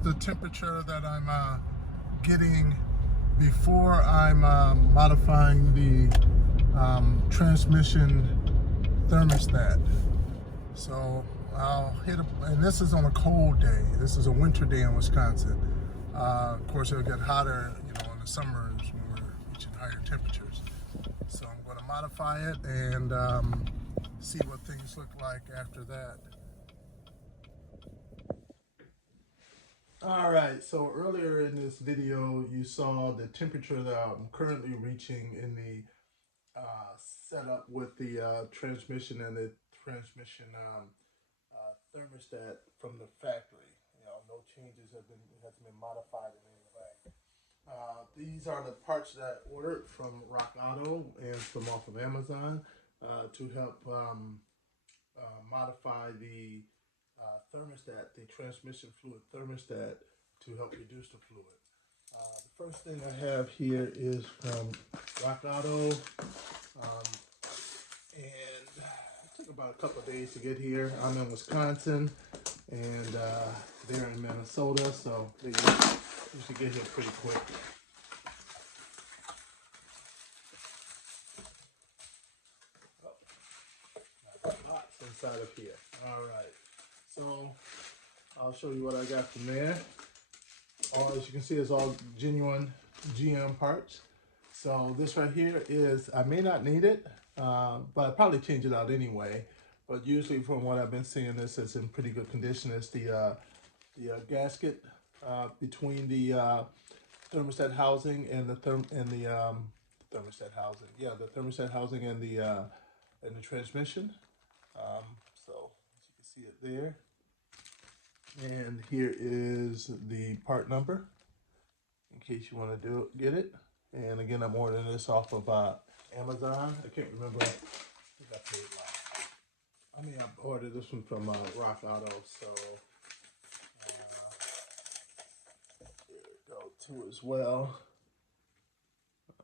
the temperature that I'm getting before I'm modifying the transmission thermostat. So I'll hit and this is on a cold day. This is a winter day in Wisconsin. Of course, it'll get hotter, in the summers when we're reaching higher temperatures. So I'm going to modify it and see what things look like after that. All right, so earlier in this video, you saw the temperature that I'm currently reaching in the setup with the transmission and the transmission thermostat from the factory. No changes have been modified in any way. These are the parts that I ordered from Rock Auto and from off of Amazon to help modify the thermostat, the transmission fluid thermostat, to help reduce the fluid. The first thing I have here is from Rock Auto, and it took about a couple of days to get here. I'm in Wisconsin, and they're in Minnesota, so they usually get here pretty quick. Lots inside of here. All right, so I'll show you what I got from there. As you can see, it's all genuine GM parts. So this right here is, I may not need it, but I'll probably change it out anyway. But usually from what I've been seeing, this is in pretty good condition. It's the gasket between the thermostat housing and the thermostat housing. Yeah, the thermostat housing and the transmission. So as you can see it there. And here is the part number, in case you want to get it. And again, I'm ordering this off of Amazon. I can't remember. I think I paid I ordered this one from Rock Auto. So here we go too as well.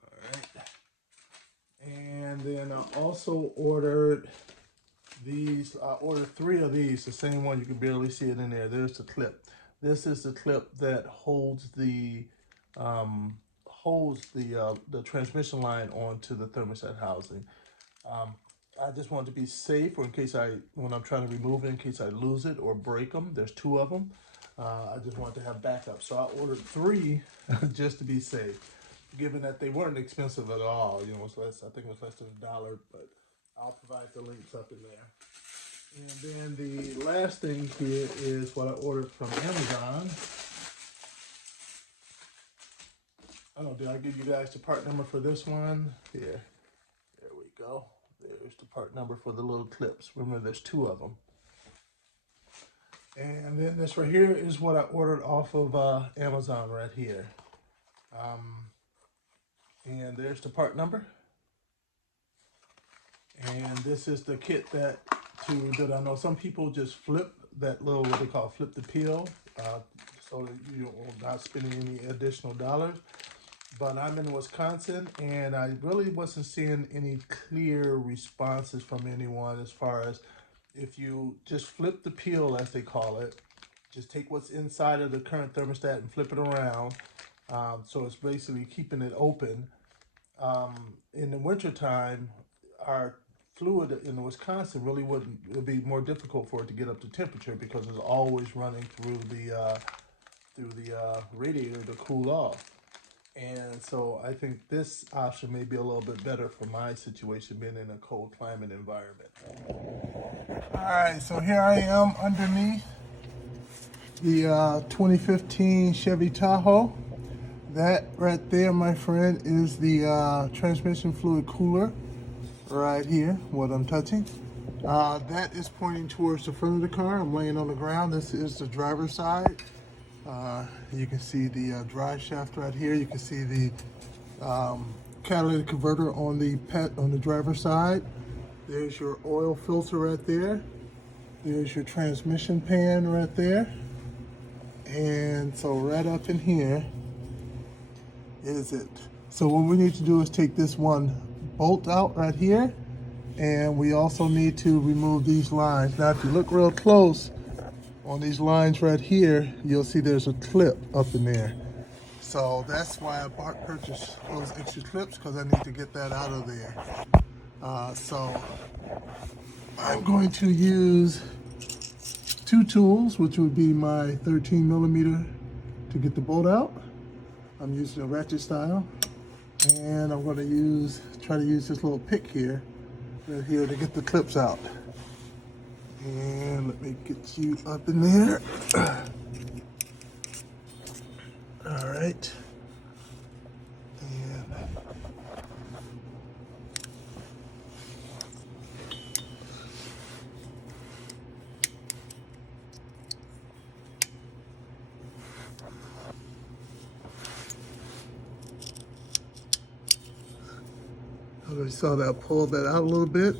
All right. And then I also ordered these. I ordered 3 of these, the same one. You can barely see it in there. There's the clip. This is the clip that holds the transmission line onto the thermostat housing. I just want to be safe, or in case when I'm trying to remove it, in case I lose it or break them. There's 2 of them. I just want to have backup, so I ordered 3 just to be safe. Given that they weren't expensive at all, it was less. I think it was less than $1, but I'll provide the links up in there. And then the last thing here is what I ordered from Amazon. I don't know, did I give you guys the part number for this one? Here, there we go. There's the part number for the little clips. Remember, there's 2 of them. And then this right here is what I ordered off of Amazon right here. And there's the part number. And this is the kit that I know some people just flip that little, what they call flip the peel, so that you're not spending any additional dollars. But I'm in Wisconsin, and I really wasn't seeing any clear responses from anyone as far as if you just flip the peel, as they call it, just take what's inside of the current thermostat and flip it around. So it's basically keeping it open. In the wintertime, our fluid in Wisconsin really would be more difficult for it to get up to temperature because it's always running through the radiator to cool off. And so I think this option may be a little bit better for my situation, being in a cold climate environment. All right, so here I am underneath the 2015 Chevy Tahoe. That right there, my friend, is the transmission fluid cooler right here, what I'm touching. That is pointing towards the front of the car. I'm laying on the ground. This is the driver's side. You can see the drive shaft right here. You can see the catalytic converter on the driver's side. There's your oil filter right there. There's your transmission pan right there. And so right up in here is it. So what we need to do is take this one bolt out right here, and we also need to remove these lines. Now if you look real close, on these lines right here, you'll see there's a clip up in there. So that's why I purchased those extra clips, because I need to get that out of there. So I'm going to use two tools, which would be my 13 millimeter to get the bolt out. I'm using a ratchet style, and I'm going to try to use this little pick here, right here, to get the clips out. And let me get you up in there. All right. And you saw that I pulled that out a little bit.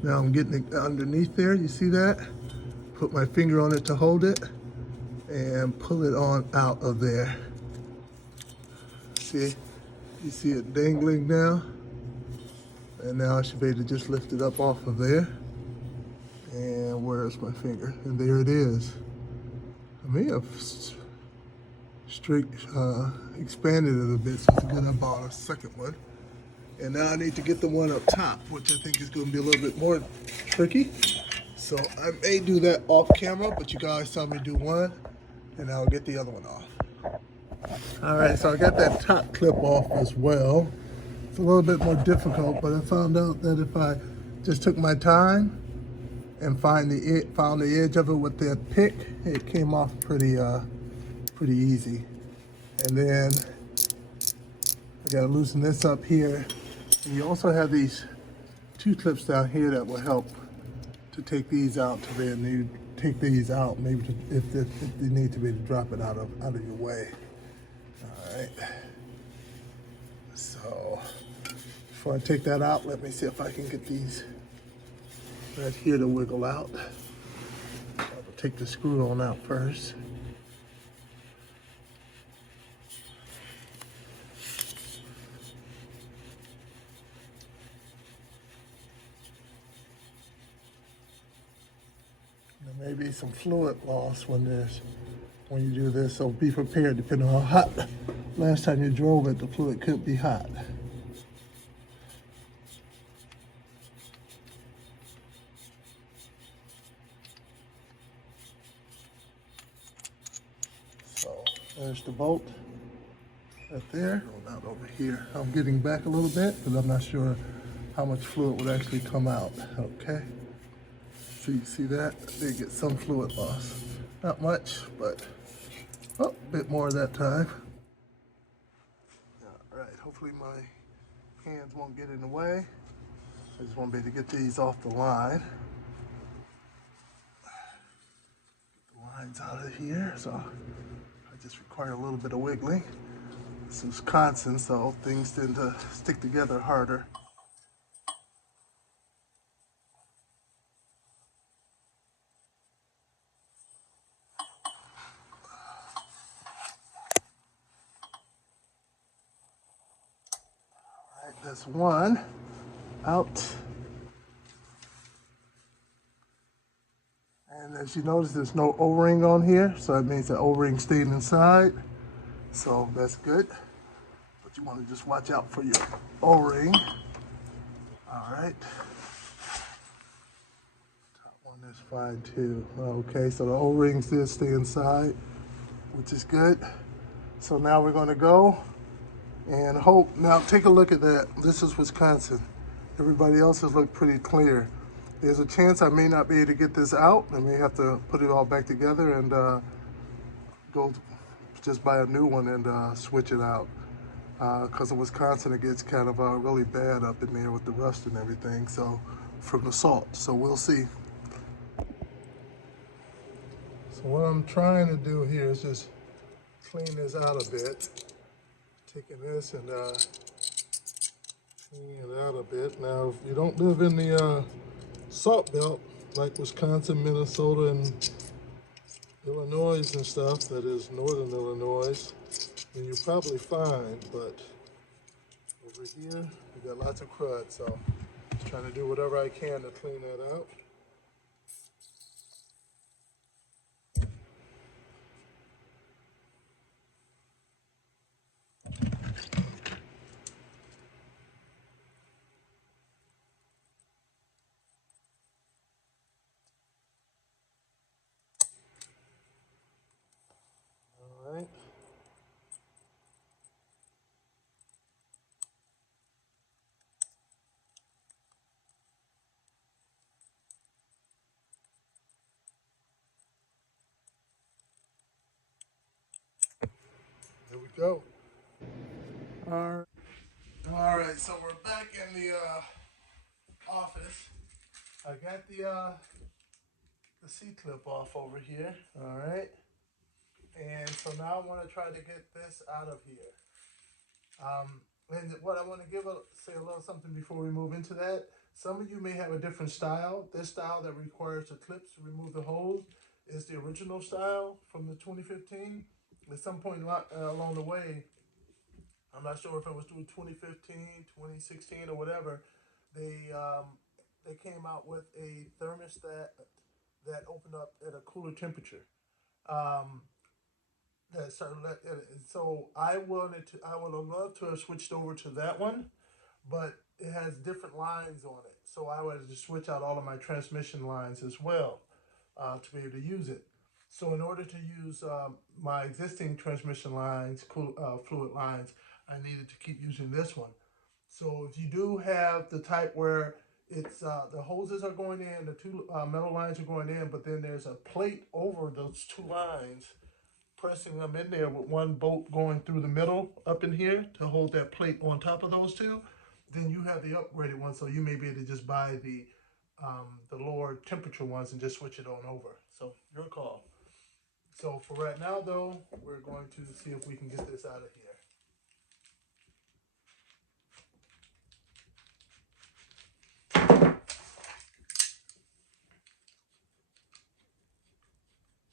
Now I'm getting it underneath there. You see that? Put my finger on it to hold it and pull it on out of there. See? You see it dangling now? And now I should be able to just lift it up off of there. And where's my finger? And there it is. I may have expanded it a bit, so it's good I bought a second one. And now I need to get the one up top, which I think is going to be a little bit more tricky. So I may do that off camera, but you guys saw me do one, and I'll get the other one off. All right, so I got that top clip off as well. It's a little bit more difficult, but I found out that if I just took my time and found the edge of it with that pick, it came off pretty easy. And then I got to loosen this up here. And you also have these two clips down here that will help to take these out to be able to take these out, maybe if you need to be to drop it out of your way. All right. So before I take that out, let me see if I can get these right here to wiggle out. I'll take the screw on out first. There may be some fluid loss when you do this, so be prepared. Depending on how hot last time you drove it, the fluid could be hot. So there's the bolt right there. Out over here. I'm getting back a little bit because I'm not sure how much fluid would actually come out. Okay. So you see that? They get some fluid loss. Not much, but a bit more that time. All right, hopefully my hands won't get in the way. I just want to be able to get these off the line. Get the lines out of here, so I just require a little bit of wiggling. This is Wisconsin, so things tend to stick together harder. That's one out. And as you notice, there's no O-ring on here, so that means the O-ring stayed inside. So that's good. But you want to just watch out for your O-ring. All right. Top one is fine too. Okay, so the O-rings did stay inside, which is good. So now we're going to go and hope. Now take a look at that. This is Wisconsin. Everybody else has looked pretty clear. There's a chance I may not be able to get this out. I may have to put it all back together and go just buy a new one and switch it out. Because in Wisconsin it gets kind of really bad up in there with the rust and everything. So from the salt. So we'll see. So what I'm trying to do here is just clean this out a bit. Taking this and cleaning it out a bit. Now, if you don't live in the salt belt like Wisconsin, Minnesota, and Illinois and stuff, that is northern Illinois, then you're probably fine. But over here, we got lots of crud, so just trying to do whatever I can to clean that out. There we go. All right, so we're back in the office. I got the C-clip off over here. All right, and so now I want to try to get this out of here. And what I want to say a little something before we move into that. Some of you may have a different style. This style that requires the clips to remove the hose is the original style from the 2015. At some point along the way, I'm not sure if it was through 2015, 2016, or whatever, they came out with a thermostat that opened up at a cooler temperature. So I would have loved to have switched over to that one, but it has different lines on it. So I would just switch out all of my transmission lines as well to be able to use it. So in order to use my existing transmission lines, fluid lines, I needed to keep using this one. So if you do have the type where it's the hoses are going in, the two metal lines are going in, but then there's a plate over those two lines, pressing them in there with one bolt going through the middle up in here to hold that plate on top of those two, then you have the upgraded one. So you may be able to just buy the lower temperature ones and just switch it on over. So your call. So for right now though, we're going to see if we can get this out of here.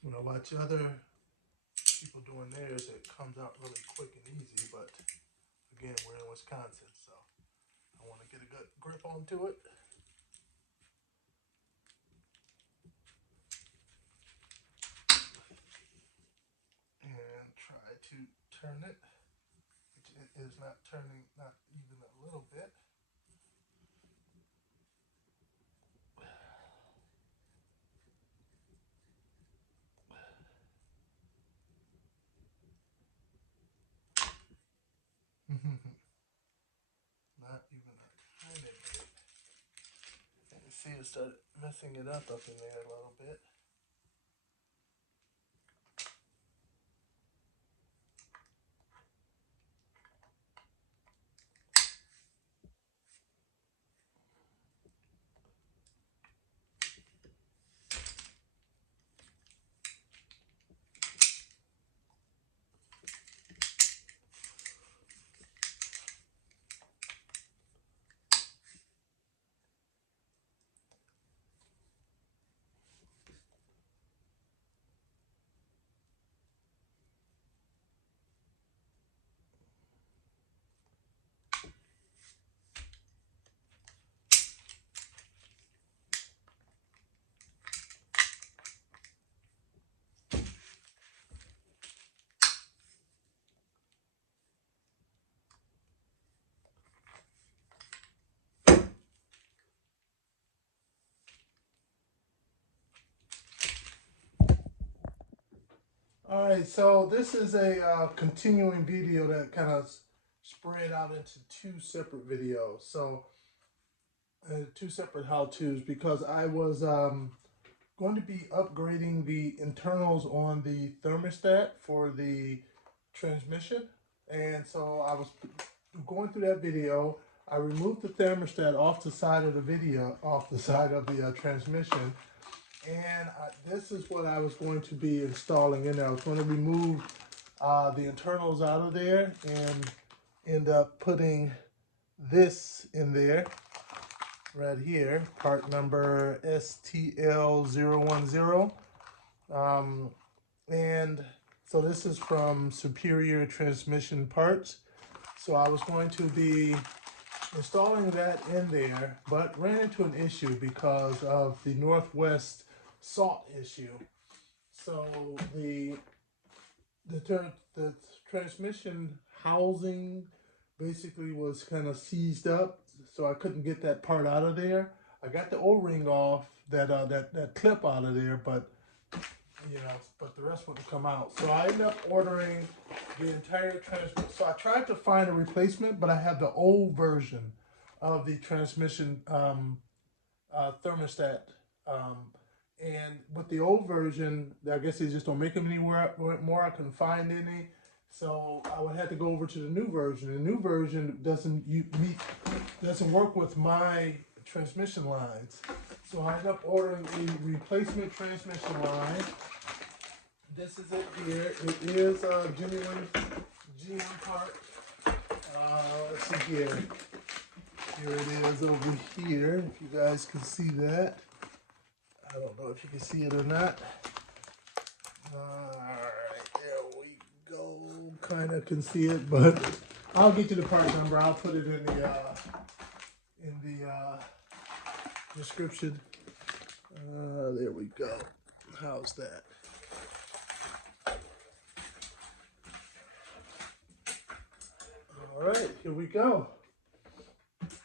You know, watch other people doing theirs, it comes out really quick and easy, but again, we're in Wisconsin, so I want to get a good grip onto it. And try to turn it, which it is not turning, not even a little bit. Not even a tiny bit. And you see it started messing it up in there a little bit. All right, so this is a continuing video that kind of spread out into two separate videos. So two separate how-tos, because I was going to be upgrading the internals on the thermostat for the transmission. And so I was going through that video. I removed the thermostat off the side of the transmission. And this is what I was going to be installing in there. I was going to remove the internals out of there and end up putting this in there right here, part number STL010. And so this is from Superior Transmission Parts. So I was going to be installing that in there, but ran into an issue because of the Northwest salt issue. So the transmission housing basically was kind of seized up, so I couldn't get that part out of there. I got the O-ring off, that clip out of there, but the rest wouldn't come out. So I ended up ordering the entire transmission. So I tried to find a replacement, but I have the old version of the transmission thermostat. And with the old version, I guess they just don't make them anymore. I couldn't find any. So I would have to go over to the new version. The new version doesn't work with my transmission lines. So I ended up ordering a replacement transmission line. This is it here. It is a genuine GM part. Let's see here. Here it is over here. If you guys can see that. I don't know if you can see it or not. Alright, there we go. Kind of can see it, but I'll get you the part number. I'll put it in the description. There we go. How's that? All right, here we go. Let's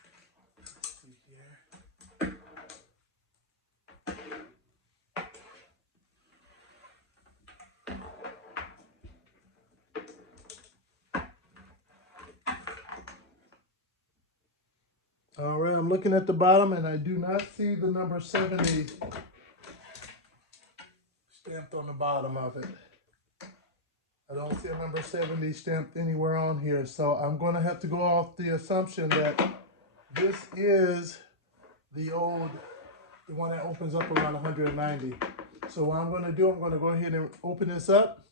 see here. All right, I'm looking at the bottom and I do not see the number 70 stamped on the bottom of it. I don't see a number 70 stamped anywhere on here, so I'm going to have to go off the assumption that this is the one that opens up around 190. So what I'm going to do, I'm going to go ahead and open this up,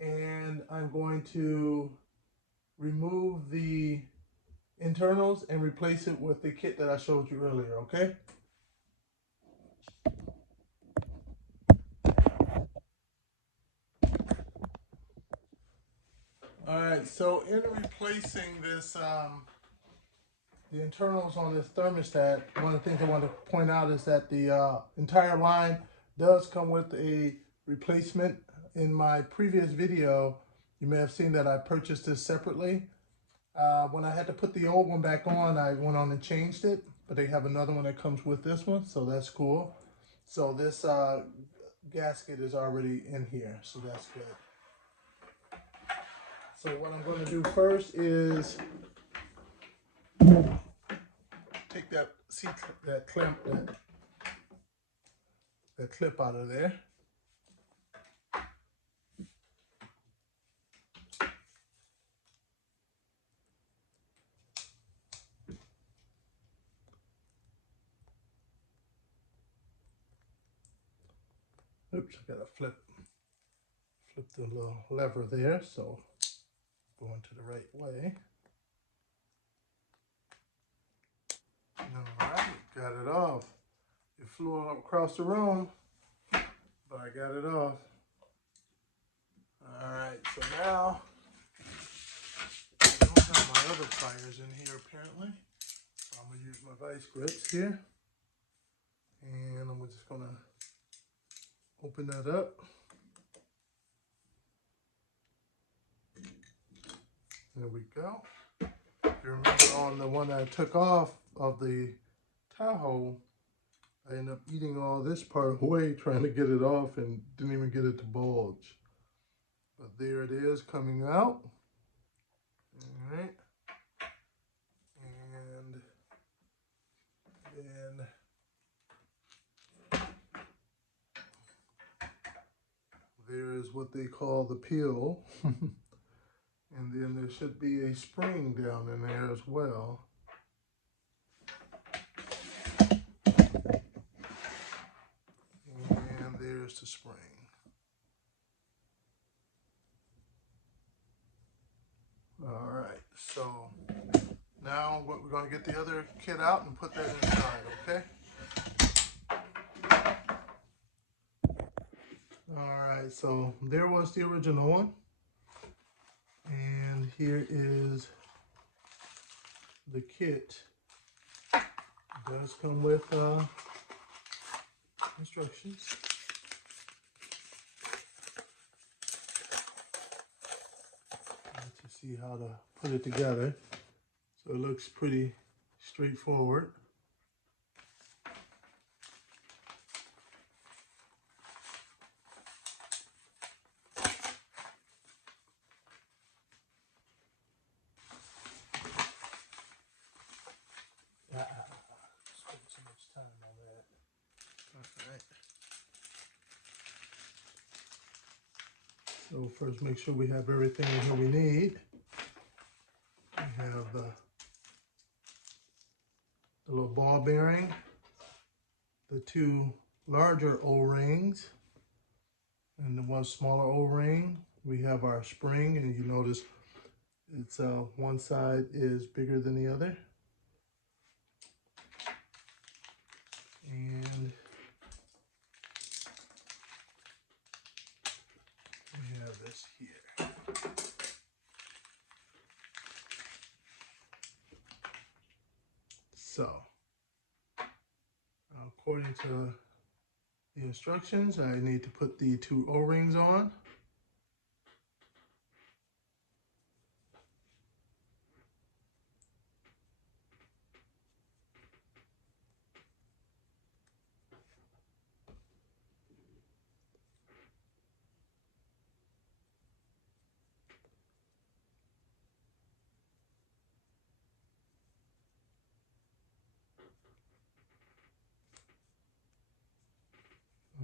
and I'm going to remove the internals and replace it with the kit that I showed you earlier, okay? All right, so in replacing this, the internals on this thermostat, one of the things I want to point out is that the entire line does come with a replacement. In my previous video, you may have seen that I purchased this separately. When I had to put the old one back on, I went on and changed it, but they have another one that comes with this one, so that's cool. So this gasket is already in here, so that's good. So what I'm going to do first is take that clip out of there. Oops, I gotta flip the little lever there, so going to the right way. All right, got it off. It flew all across the room, but I got it off. All right, so now I don't have my other pliers in here apparently. So I'm gonna use my vice grips here, and I'm just gonna open that up. There we go. If you remember on the one that I took off of the Tahoe, I ended up eating all this part away trying to get it off and didn't even get it to bulge. But there it is coming out. All right. And then there is what they call the peel. And then there should be a spring down in there as well. And there's the spring. All right, so now we're going to get the other kit out and put that inside, okay? All right, so there was the original one. And here is the kit. It does come with instructions. To see how to put it together. So it looks pretty straightforward. Spent so much time on that. All right. So first make sure we have everything in here we need. We have the little ball bearing, the two larger O-rings, and the one smaller O-ring. We have our spring, and you notice it's one side is bigger than the other. And we have this here. So, according to the instructions, I need to put the two O-rings on.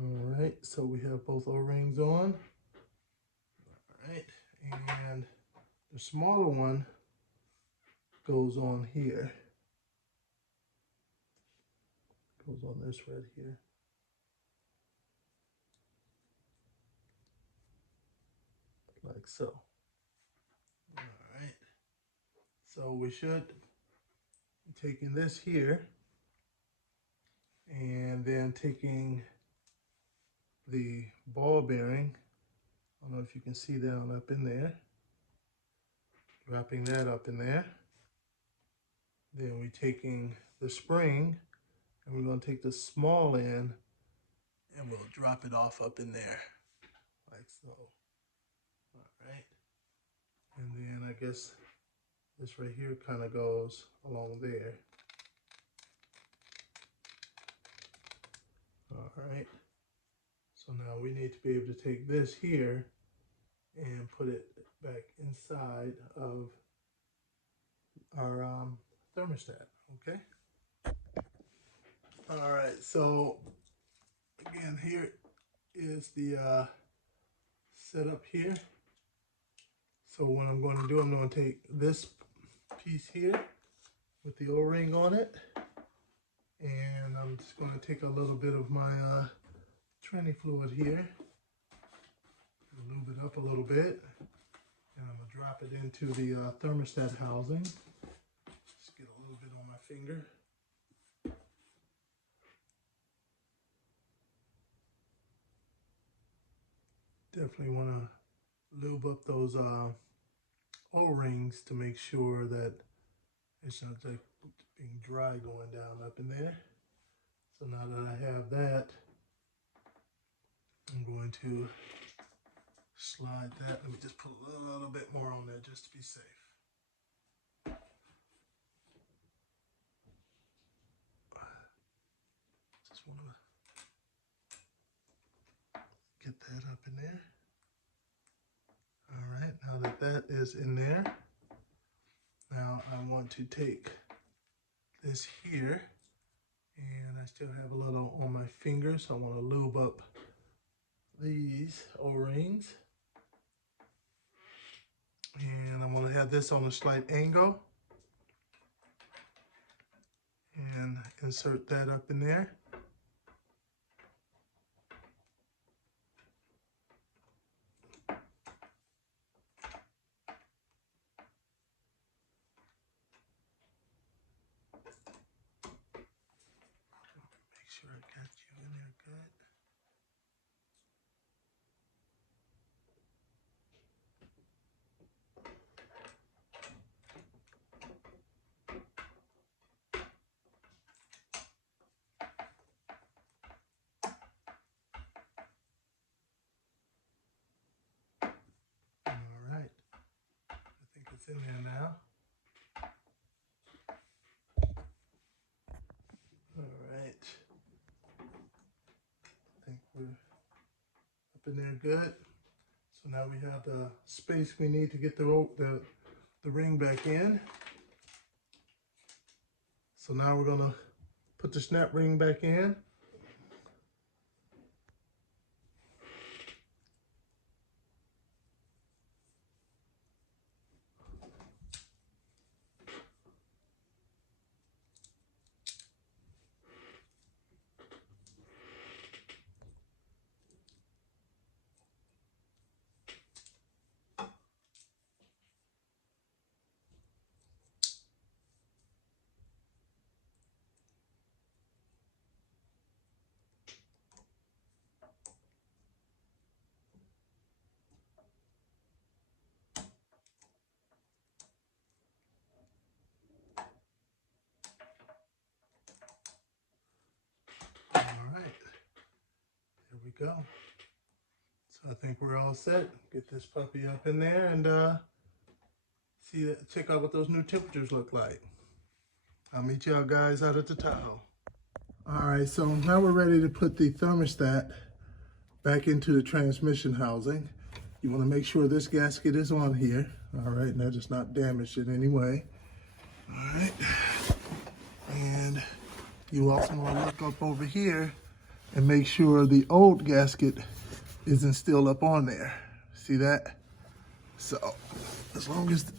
All right, so we have both O-rings on. All right, and the smaller one goes on here. Goes on this right here. Like so. All right, so we should be taking this here and then taking the ball bearing. I don't know if you can see that up in there. Dropping that up in there. Then we're taking the spring and we're going to take the small end and we'll drop it off up in there like so. All right. And then I guess this right here kind of goes along there. All right. So now we need to be able to take this here and put it back inside of our thermostat, okay? All right, so again, here is the setup here. So what I'm going to do, I'm going to take this piece here with the O-ring on it, and I'm just going to take a little bit of my tranny fluid here, lube it up a little bit, and I'm going to drop it into the thermostat housing. Just get a little bit on my finger. Definitely want to lube up those O-rings to make sure that it's not like being dry going down up in there. So now that I have that, I'm going to slide that. Let me just put a little bit more on there just to be safe. Just want to get that up in there. All right, now that that is in there, now I want to take this here, and I still have a little on my finger, so I want to lube up these O-rings. And I'm going to have this on a slight angle and insert that up in there. Make sure I got you in there good. All right, I think it's in there now. All right, I think we're up in there good. So now we have the space we need to get the ring back in. So now we're gonna put the snap ring back in. go. So I think we're all set. Get this puppy up in there and check out what those new temperatures look like. I'll meet y'all guys out at the Tahoe. All right, so now we're ready to put the thermostat back into the transmission housing. You want to make sure this gasket is on here. All right, and that is not damaged in any way. All right, and you also want to look up over here and make sure the old gasket isn't still up on there. See that? So as long as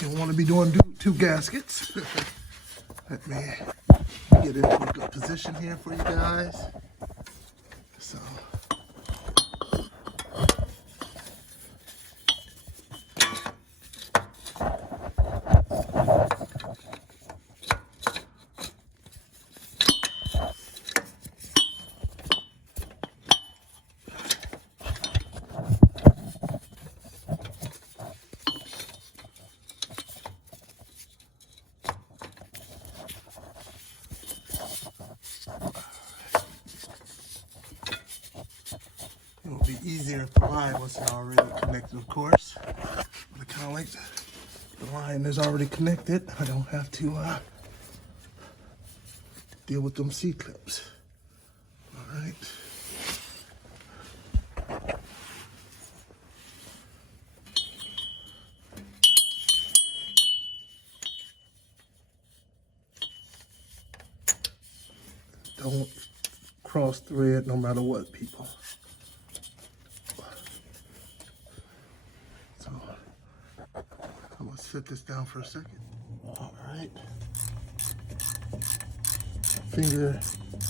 you want to be doing two gaskets, let me get into a good position here for you guys. So it will be easier if the line wasn't already connected, of course. But I kind of like the line is already connected. I don't have to deal with them C-clips. All right. Don't cross thread no matter what, people. So I'm gonna set this down for a second. All right. Finger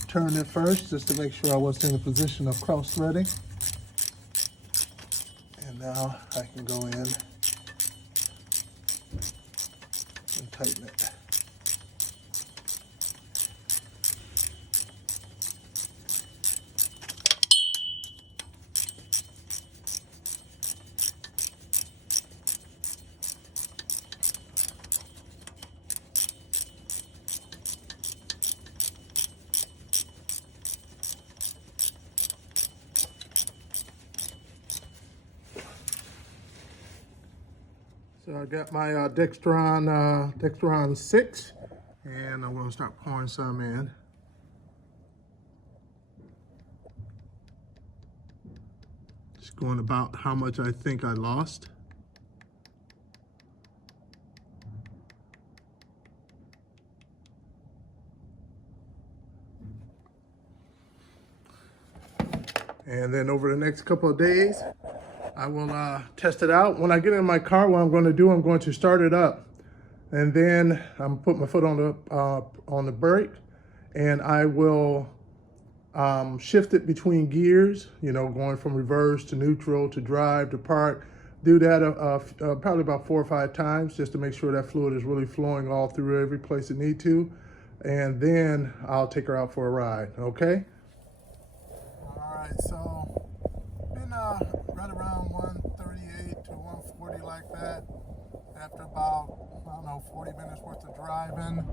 turn it first just to make sure I was in a position of cross threading. And now I can go in and tighten it. So I got my Dextron 6, and I'm going to start pouring some in. Just going about how much I think I lost. And then over the next couple of days, I will test it out. When I get in my car, what I'm going to do, I'm going to start it up, and then I'm put my foot on the brake, and I will shift it between gears. You know, going from reverse to neutral to drive to park. Do that probably about 4 or 5 times just to make sure that fluid is really flowing all through every place it needs to, and then I'll take her out for a ride. Okay. All right. So. Right around 138 to 140 like that. After about, I don't know, 40 minutes worth of driving,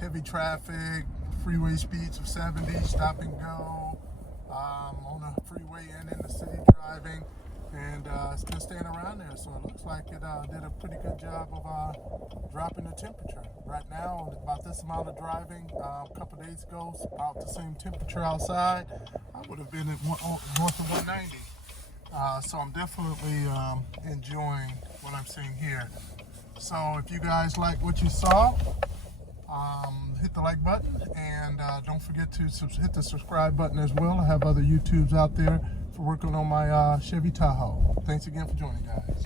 heavy traffic, freeway speeds of 70, stop and go, on the freeway and in the city driving, and still staying around there. So it looks like it did a pretty good job of dropping the temperature. Right now, about this amount of driving, a couple days ago, it's about the same temperature outside. I would have been at north of 190. So I'm definitely enjoying what I'm seeing here. So if you guys like what you saw, hit the like button, and don't forget to hit the subscribe button as well. I have other YouTubes out there for working on my Chevy Tahoe. Thanks again for joining, guys.